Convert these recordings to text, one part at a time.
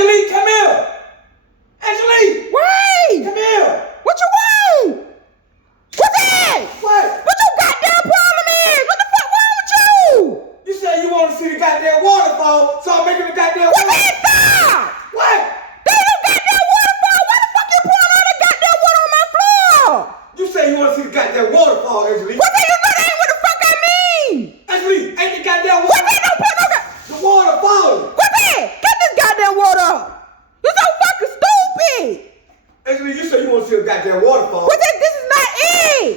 Angelique, come here. Angelique. Wait. Come here. What you want? What's that? What? What your goddamn problem is? What the fuck wrong with you? You said you want to see the goddamn waterfall, so I'm making the goddamn What's waterfall. that? Stop. What? There ain't no goddamn waterfall. Why the fuck you pouring all that goddamn water on my floor? You say you want to see the goddamn waterfall, Angelique. What the you know that ain't what the fuck I mean? Angelique, ain't the goddamn What water. that? Don't put no The waterfall. What that? Get this goddamn water up. You so fucking stupid. Angelique, you say you want to see the goddamn waterfall. What that? This is not it.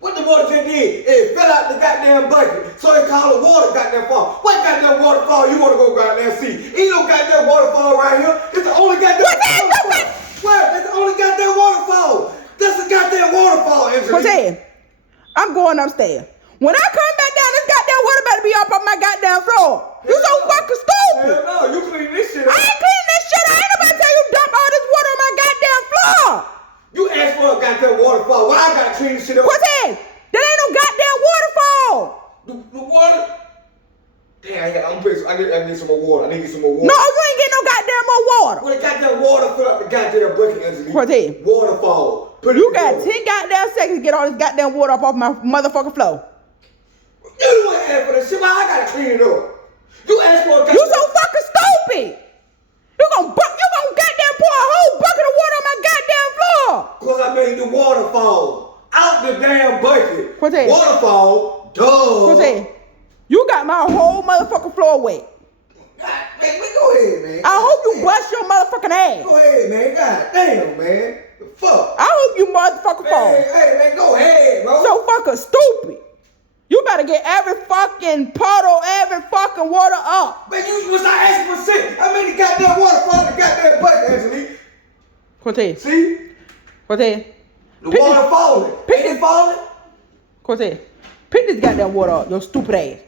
What the water just did? It fell out the goddamn bucket. So they call it water goddamn fall. What goddamn waterfall you want to go goddamn see? Ain't no goddamn waterfall right here. It's the only goddamn waterfall. What? That's the only goddamn waterfall. That's the goddamn waterfall, Angelique. What's that? I'm going upstairs. When I come back down, this goddamn water better be up on my goddamn floor. You so fucking stupid. Hell no, you clean this shit I up. ain't cleaning this shit. I ain't nobody tell you dump all this water on my goddamn floor. You asked for a goddamn waterfall. Why I gotta clean this shit up? What's that? There ain't no goddamn waterfall. The water? Damn, I need some more water. I need to get some more water. No, you ain't getting no goddamn more water. Well, the goddamn water fill up the goddamn bucket, Angelique. What's that? Waterfall. Put it You got together. 10 goddamn seconds to get all this goddamn water up off my motherfucking floor. You the one asked for that shit. Why I gotta clean it up? You asked for a goddamn... You so fucking stupid. You gonna goddamn pour a whole bucket of water on my goddamn floor. Cause I made the waterfall out the damn bucket. What's that? Waterfall, duh. What's that? You got my whole motherfucking floor wet. God, man, go ahead, man. I hope you bust your motherfucking ass. Go ahead, man. God damn, man. The fuck? I hope you motherfucking fall. Hey, man, go ahead, bro. So fucking stupid. You better get every fucking puddle, every fucking water up. Man, you was not asking for shit. I made the goddamn waterfall in the goddamn bucket, Angelique. Cortez. See? Cortez. The water falling. Pick Ain't it falling? Cortez. Pick this goddamn water up, your stupid ass.